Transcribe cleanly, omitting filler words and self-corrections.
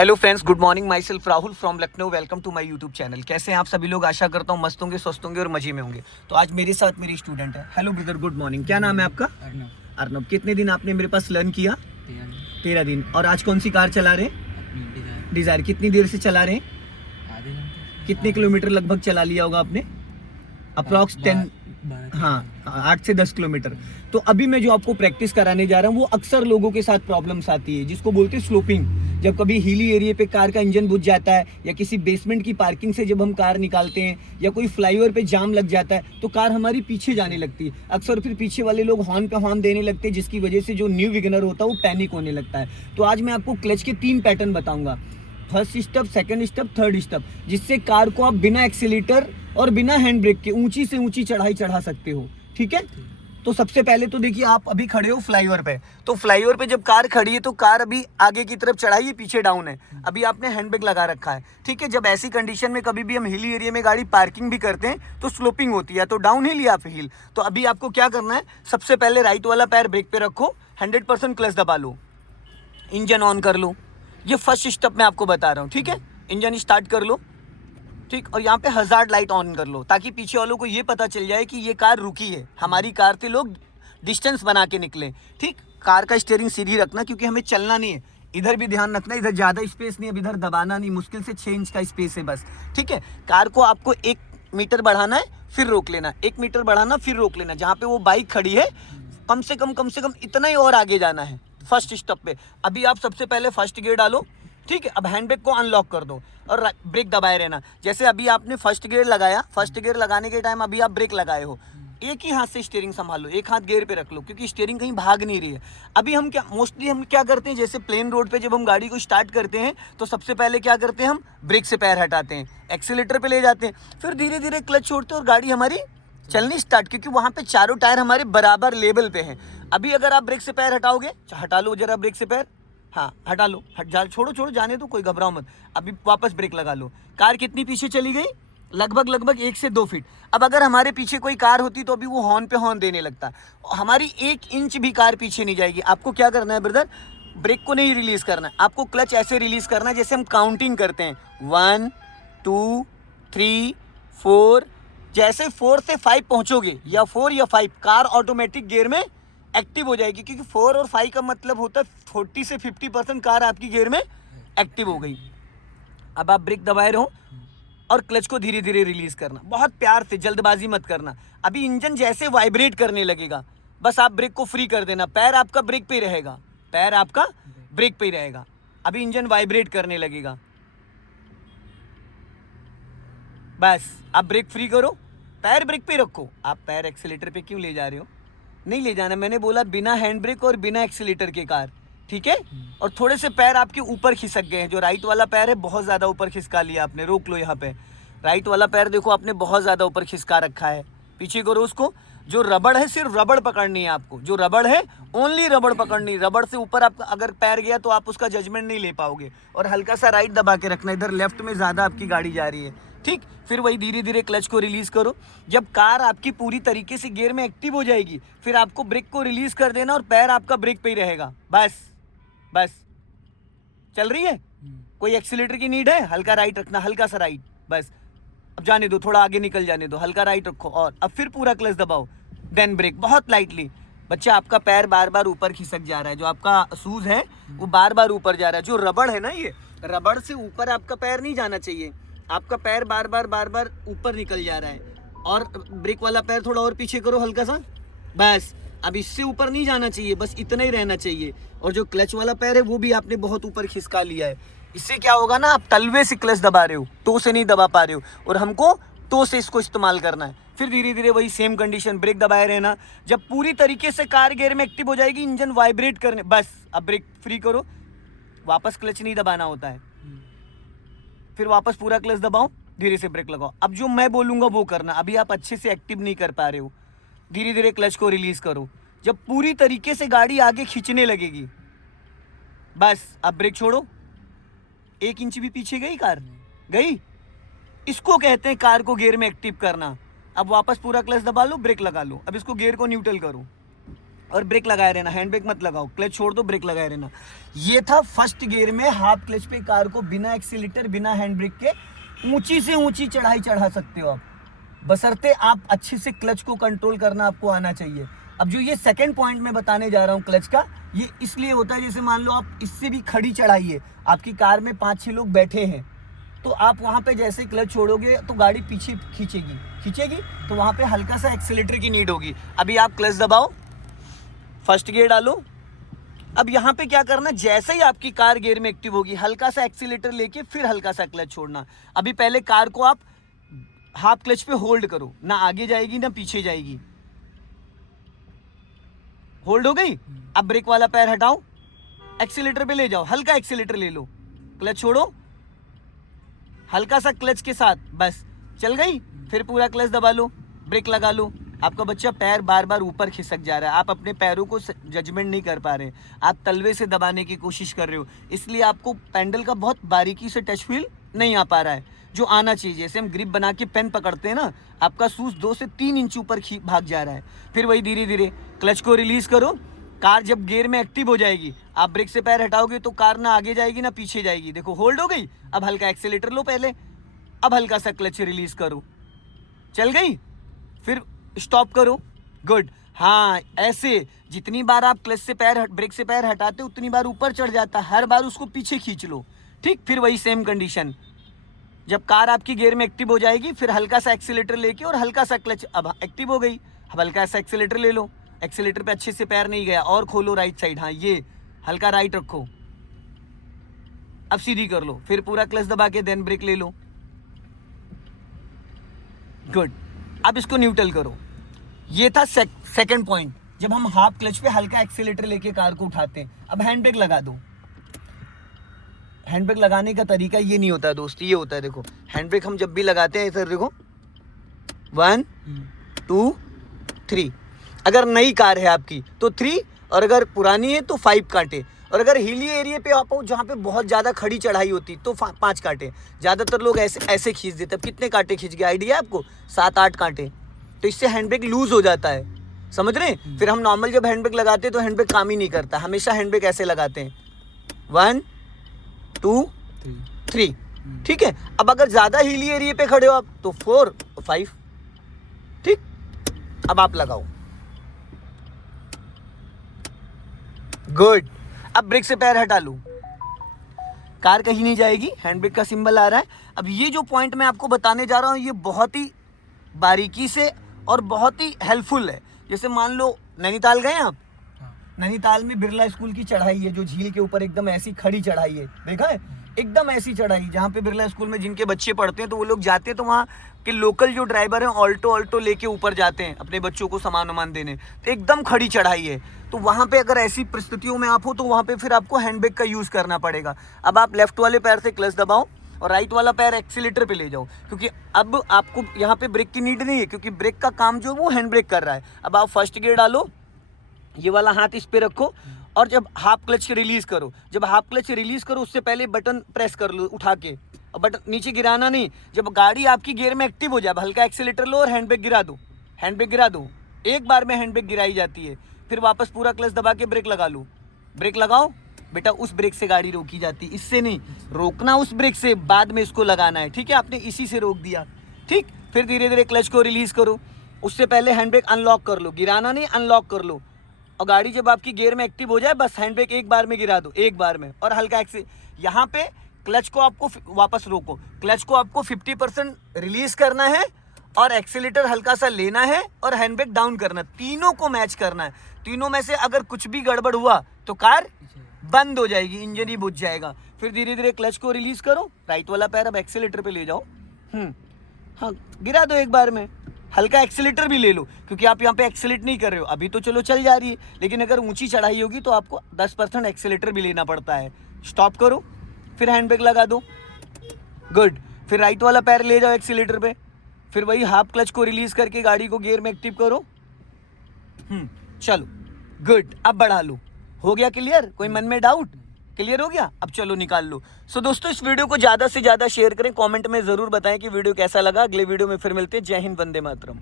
Hello friends, good morning. Myself Rahul from Lucknow. Welcome to my YouTube channel. कैसे हैं आप सभी लोग? आशा करता हूँ मस्त होंगे, स्वस्थ होंगे और मजे में होंगे। तो आज मेरे साथ मेरी स्टूडेंट है। Hello brother, good morning. क्या नाम है आपका? अर्नब। अर्नब। कितने दिन आपने मेरे पास लर्न किया? 13 दिन। और आज कौन सी कार चला रहे हैं? डिजायर। कितनी देर से चला रहे हैं? आधे घंटे। कितने किलोमीटर लगभग चला लिया होगा आपने? अप्रॉक्स 10। हाँ, 8 से 10 किलोमीटर। तो अभी मैं जो आपको प्रैक्टिस कराने जा रहा हूँ वो अक्सर लोगों के साथ प्रॉब्लम्स आती है, जिसको बोलते हैं स्लोपिंग। जब कभी हिली एरिया पे कार का इंजन बुझ जाता है, या किसी बेसमेंट की पार्किंग से जब हम कार निकालते हैं, या कोई फ्लाईओवर पे जाम लग जाता है, तो कार हमारी पीछे जाने लगती है। अक्सर फिर पीछे वाले लोग हॉर्न पे हॉर्न देने लगते हैं, जिसकी वजह से जो न्यू विगनर होता है वो पैनिक होने लगता है। तो आज मैं आपको क्लच के 3 पैटर्न बताऊंगा। First step, second step, third step, जिससे कार को आप बिना एक्सीलेटर और बिना हैंड ब्रेक के ऊंची से ऊंची चढ़ाई चढ़ा सकते हो। ठीक है? तो सबसे पहले तो देखिए, आप अभी खड़े हो फ्लाईओवर पे। तो फ्लाईओवर पे जब कार खड़ी है तो कार अभी आगे की तरफ चढ़ाई है, पीछे डाउन है। अभी आपने हैंड ब्रेक लगा रखा है। ठीक है? जब ऐसी कंडीशन में कभी भी हम हिली एरिया में गाड़ी पार्किंग भी करते हैं तो स्लोपिंग होती है, तो डाउन हिल या फिर हिल। तो अभी आपको क्या करना है, सबसे पहले राइट वाला पैर ब्रेक पे रखो, 100% क्लच दबा लो, इंजन ऑन कर लो। ये फर्स्ट स्टेप मैं आपको बता रहा हूँ। ठीक है? इंजन स्टार्ट कर लो। ठीक, और यहाँ पे हजार्ड लाइट ऑन कर लो, ताकि पीछे वालों को ये पता चल जाए कि ये कार रुकी है, हमारी कार से लोग डिस्टेंस बना के निकले। ठीक, कार का स्टीयरिंग सीधी रखना, क्योंकि हमें चलना नहीं है। इधर भी ध्यान रखना, इधर ज़्यादा स्पेस नहीं है, अब इधर दबाना नहीं, मुश्किल से 6 इंच का स्पेस है बस। ठीक है? कार को आपको 1 मीटर बढ़ाना है, फिर रोक लेना, 1 मीटर बढ़ाना फिर रोक लेना। जहाँ पे वो बाइक खड़ी है कम से कम इतना ही और आगे जाना है फर्स्ट स्टेप पे। अभी आप सबसे पहले फर्स्ट गियर डालो। ठीक है? अब हैंड ब्रेक को अनलॉक कर दो और ब्रेक दबाए रहना। जैसे अभी आपने फर्स्ट गियर लगाया, फर्स्ट गियर लगाने के टाइम अभी आप ब्रेक लगाए हो, एक ही हाथ से स्टीयरिंग संभालो, एक हाथ गियर पे रख लो, क्योंकि स्टीयरिंग कहीं भाग नहीं रही है। अभी हम क्या करते हैं, जैसे प्लेन रोड पे जब हम गाड़ी को स्टार्ट करते हैं तो सबसे पहले क्या करते हैं, हम ब्रेक से पैर हटाते हैं, एक्सीलेटर पे ले जाते हैं, फिर धीरे धीरे क्लच छोड़ते हैं और गाड़ी हमारी चलनी स्टार्ट, क्योंकि वहाँ पे चारों टायर हमारे बराबर लेवल पे हैं। अभी अगर आप ब्रेक से पैर हटाओगे, हटा लो जरा ब्रेक से पैर, हाँ हटा लो, छोड़ो जाने दो, कोई घबराओ मत। अभी वापस ब्रेक लगा लो। कार कितनी पीछे चली गई? लगभग 1 से 2 फीट। अब अगर हमारे पीछे कोई कार होती तो अभी वो हॉर्न पे हॉर्न देने लगता, हमारी 1 इंच भी कार पीछे नहीं जाएगी। आपको क्या करना है ब्रदर, ब्रेक को नहीं रिलीज करना है, आपको क्लच ऐसे रिलीज करना है जैसे हम काउंटिंग करते हैं, 1 2 3 4। जैसे 4 से 5 पहुंचोगे, या 4 या 5, कार ऑटोमेटिक गियर में एक्टिव हो जाएगी, क्योंकि 4 और 5 का मतलब होता है 40 से 50% कार आपकी गियर में एक्टिव हो गई। अब आप ब्रेक दबाए रहो और क्लच को धीरे धीरे रिलीज करना, बहुत प्यार से, जल्दबाजी मत करना। अभी इंजन जैसे वाइब्रेट करने लगेगा, बस आप ब्रेक को फ्री कर देना, पैर आपका ब्रेक पे ही रहेगा, पैर आपका ब्रेक पे ही रहेगा। अभी इंजन वाइब्रेट करने लगेगा, बस आप ब्रेक फ्री करो, पैर ब्रेक पे रखो। आप पैर एक्सीलेटर पे क्यों ले जा रहे हो? नहीं ले जाना, मैंने बोला बिना हैंड ब्रेक और बिना एक्सीलेटर के कार। ठीक है? और थोड़े से पैर आपके ऊपर खिसक गए हैं, जो राइट वाला पैर है बहुत ज़्यादा ऊपर खिसका लिया आपने, रोक लो यहाँ पे। राइट वाला पैर देखो आपने बहुत ज़्यादा ऊपर खिसका रखा है, पीछे करो उसको। जो रबड़ है, सिर्फ रबड़ पकड़नी है आपको, जो रबड़ है ओनली रबड़ पकड़नी। रबड़ से ऊपर आप अगर पैर गया तो आप उसका जजमेंट नहीं ले पाओगे। और हल्का सा राइट दबा के रखना, इधर लेफ्ट में ज़्यादा आपकी गाड़ी जा रही है। ठीक, फिर वही धीरे धीरे क्लच को रिलीज करो। जब कार आपकी पूरी तरीके से गियर में एक्टिव हो जाएगी, फिर आपको ब्रेक को रिलीज कर देना और पैर आपका ब्रेक पे ही रहेगा। बस चल रही है? कोई एक्सीलेटर की नीड है? हल्का राइट रखना, हल्का सा राइट, बस। अब जाने दो, थोड़ा आगे निकल जाने दो, हल्का राइट रखो, और अब फिर पूरा क्लच दबाओ, देन ब्रेक बहुत लाइटली। बच्चा, आपका पैर बार बार ऊपर खिसक जा रहा है, जो आपका शूज है वो बार बार ऊपर जा रहा है। जो रबड़ है ना, ये रबड़ से ऊपर आपका पैर नहीं जाना चाहिए, आपका पैर बार बार ऊपर निकल जा रहा है। और ब्रेक वाला पैर थोड़ा और पीछे करो, हल्का सा, बस। अब इससे ऊपर नहीं जाना चाहिए, बस इतना ही रहना चाहिए। और जो क्लच वाला पैर है वो भी आपने बहुत ऊपर खिसका लिया है। इससे क्या होगा ना, आप तलवे से क्लच दबा रहे हो, टो से नहीं दबा पा रहे हो, और हमको टो से इसको इस्तेमाल करना है। फिर धीरे धीरे वही सेम कंडीशन, ब्रेक दबाए रहना। जब पूरी तरीके से कार गियर में एक्टिव हो जाएगी, इंजन वाइब्रेट करने, बस अब ब्रेक फ्री करो, वापस क्लच नहीं दबाना होता है। फिर वापस पूरा क्लच दबाओ, धीरे से ब्रेक लगाओ। अब जो मैं बोलूँगा वो करना। अभी आप अच्छे से एक्टिव नहीं कर पा रहे हो, धीरे धीरे क्लच को रिलीज करो। जब पूरी तरीके से गाड़ी आगे खींचने लगेगी, बस अब ब्रेक छोड़ो। 1 इंच भी पीछे गई कार? गई? इसको कहते हैं कार को गियर में एक्टिव करना। अब वापस पूरा क्लच दबा लो, ब्रेक लगा लो। अब इसको गियर को न्यूट्रल करो, और ब्रेक लगाए रहना, हैंड ब्रेक मत लगाओ, क्लच छोड़ दो, ब्रेक लगाए रहना। ये था फर्स्ट गियर में हाफ क्लच पे कार को बिना एक्सीलेटर बिना हैंड ब्रेक के ऊंची से ऊंची चढ़ाई चढ़ा सकते हो आप, बशर्ते आप अच्छे से क्लच को कंट्रोल करना आपको आना चाहिए। अब जो ये सेकंड पॉइंट मैं बताने जा रहा हूँ क्लच का, ये इसलिए होता है जैसे मान लो आप इससे भी खड़ी चढ़ाई है, आपकी कार में 5-6 लोग बैठे हैं, तो आप वहाँ पे जैसे क्लच छोड़ोगे तो गाड़ी पीछे खींचेगी तो वहाँ पे हल्का सा एक्सीलेटर की नीड होगी। अभी आप क्लच दबाओ, फर्स्ट गियर डालो, अब यहाँ पे क्या करना, जैसे ही आपकी कार गियर में एक्टिव होगी हल्का सा एक्सीलेटर लेके फिर हल्का सा क्लच छोड़ना। अभी पहले कार को आप हाफ क्लच पे होल्ड करो, ना आगे जाएगी ना पीछे जाएगी, होल्ड हो गई। अब ब्रेक वाला पैर हटाओ, एक्सीलेटर पे ले जाओ, हल्का एक्सीलेटर ले लो, क्लच छोड़ो, हल्का सा क्लच के साथ, बस चल गई। फिर पूरा क्लच दबा लो, ब्रेक लगा लो। आपका बच्चा पैर बार बार ऊपर खिसक जा रहा है, आप अपने पैरों को जजमेंट नहीं कर पा रहे, आप तलवे से दबाने की कोशिश कर रहे हो, इसलिए आपको पैडल का बहुत बारीकी से टच फील नहीं आ पा रहा है जो आना चाहिए। जैसे हम ग्रिप बना के पेन पकड़ते हैं ना, आपका शूज 2 से 3 इंच ऊपर भाग जा रहा है। फिर वही धीरे धीरे क्लच को रिलीज करो, कार जब गियर में एक्टिव हो जाएगी, आप ब्रेक से पैर हटाओगे तो कार ना आगे जाएगी ना पीछे जाएगी, देखो होल्ड हो गई। अब हल्का एक्सीलेटर लो पहले, अब हल्का सा क्लच रिलीज करो, चल गई, फिर स्टॉप करो, गुड। हाँ, ऐसे जितनी बार आप क्लच से पैर ब्रेक से पैर हटाते उतनी बार ऊपर चढ़ जाता, हर बार उसको पीछे खींच लो, ठीक। फिर वही सेम कंडीशन, जब कार आपकी गियर में एक्टिव हो जाएगी फिर हल्का सा एक्सीलेटर लेके और हल्का सा क्लच, अब एक्टिव हो गई, अब हल्का सा एक्सीलेटर ले लो, एक्सीलेटर पे अच्छे से पैर नहीं गया और खोलो राइट साइड, हाँ ये हल्का राइट रखो, अब सीधी कर लो, फिर पूरा क्लच दबा के देन ब्रेक ले लो, गुड। अब इसको न्यूट्रल करो। ये था सेकंड पॉइंट, जब हम हाफ क्लच पे हल्का एक्सीलेटर लेके कार को उठाते हैं। अब हैंड ब्रेक लगा दो। हैंड ब्रेक लगाने का तरीका ये नहीं होता है दोस्त, ये होता है, देखो हैंड ब्रेक हम जब भी लगाते हैं इधर देखो 1 2 3, अगर नई कार है आपकी तो 3, और अगर पुरानी है तो 5 काटे, और अगर हिली एरिया पे आप हो जहाँ पे बहुत ज़्यादा खड़ी चढ़ाई होती तो 5 काटे। ज़्यादातर लोग ऐसे खींच देते। अब कितने कांटे खींच गए आइडिया है आपको? 7-8 कांटे। तो इससे हैंड ब्रेक लूज हो जाता है, समझ रहे हैं? फिर हम नॉर्मल जब हैंड ब्रेक लगाते हैं तो हैंड ब्रेक काम ही नहीं करता, हमेशा हैंड ब्रेक ऐसे लगाते हैं 1 2 3, ठीक है। अब अगर ज़्यादा हिली एरिया पे खड़े हो आप तो 4 5, ठीक। अब आप लगाओ, गुड। अब ब्रेक से पैर हटा लो, कार कहीं नहीं जाएगी, हैंड ब्रेक का सिंबल आ रहा है। अब ये जो पॉइंट मैं आपको बताने जा रहा हूँ ये बहुत ही बारीकी से और बहुत ही हेल्पफुल है। जैसे मान लो नैनीताल गए आप, नैनीताल में बिरला स्कूल की चढ़ाई है जो झील के ऊपर एकदम ऐसी खड़ी चढ़ाई है, देखा है? एकदम ऐसी चढ़ाई जहाँ पे बिरला स्कूल में जिनके बच्चे पढ़ते हैं तो वो लोग जाते हैं तो वहाँ के लोकल जो ड्राइवर हैं ऑल्टो लेके ऊपर जाते हैं अपने बच्चों को सामान देने, तो एकदम खड़ी चढ़ाई है। तो वहाँ पे अगर ऐसी परिस्थितियों में आप हो तो वहाँ पे फिर आपको हैंड ब्रेक का यूज़ करना पड़ेगा। अब आप लेफ्ट वाले पैर से क्लच दबाओ और राइट वाला पैर एक्सीलेटर पे ले जाओ, क्योंकि अब आपको यहाँ पे ब्रेक की नीड नहीं है, क्योंकि ब्रेक का काम जो वो हैंड ब्रेक कर रहा है। अब आप फर्स्ट गियर डालो, ये वाला हाथ इस पे रखो और जब हाफ क्लच रिलीज करो, जब हाफ क्लच रिलीज करो उससे पहले बटन प्रेस कर लो उठा के, और बटन नीचे गिराना नहीं। जब गाड़ी आपकी गियर में एक्टिव हो जाए हल्का एक्सीलेटर लो और हैंड ब्रेक गिरा दो, हैंड ब्रेक गिरा दो, एक बार में हैंड ब्रेक गिराई जाती है। फिर वापस पूरा क्लच दबा के ब्रेक लगा लो, ब्रेक लगाओ बेटा, उस ब्रेक से गाड़ी रोकी जाती, इससे नहीं रोकना, उस ब्रेक से बाद में इसको लगाना है, ठीक है? आपने इसी से रोक दिया, ठीक। फिर धीरे धीरे क्लच को रिलीज करो, उससे पहले हैंड ब्रेक अनलॉक कर लो, गिराना नहीं अनलॉक कर लो, और गाड़ी जब आपकी गियर में एक्टिव हो जाए बस हैंड ब्रेक एक बार में गिरा दो, एक बार में, और हल्का एक्सी यहाँ पे क्लच को आपको वापस रोको, क्लच को आपको 50% रिलीज करना है और एक्सीलेटर हल्का सा लेना है और हैंड ब्रेक डाउन करना, तीनों को मैच करना है। तीनों में से अगर कुछ भी गड़बड़ हुआ तो कार बंद हो जाएगी, इंजन ही बुझ जाएगा। फिर धीरे धीरे क्लच को रिलीज करो, राइट वाला पैर अब एक्सीलेटर पे ले जाओ, हाँ गिरा दो एक बार में, हल्का एक्सीलेटर भी ले लो, क्योंकि आप यहाँ पे एक्सीलेट नहीं कर रहे हो, अभी तो चलो चल जा रही है, लेकिन अगर ऊंची चढ़ाई होगी तो आपको 10% एक्सीलेटर भी लेना पड़ता है। स्टॉप करो, फिर हैंड ब्रेक लगा दो, गुड। फिर राइट वाला पैर ले जाओ एक्सीलेटर पे, फिर वही हाफ क्लच को रिलीज करके गाड़ी को गियर में एक्टिव करो, चलो गुड। अब बढ़ा लो, हो गया क्लियर? कोई मन में डाउट? क्लियर हो गया? अब चलो निकाल लो। सो दोस्तों इस वीडियो को ज़्यादा से ज़्यादा शेयर करें, कमेंट में ज़रूर बताएं कि वीडियो कैसा लगा। अगले वीडियो में फिर मिलते हैं। जय हिंद, वंदे मातरम।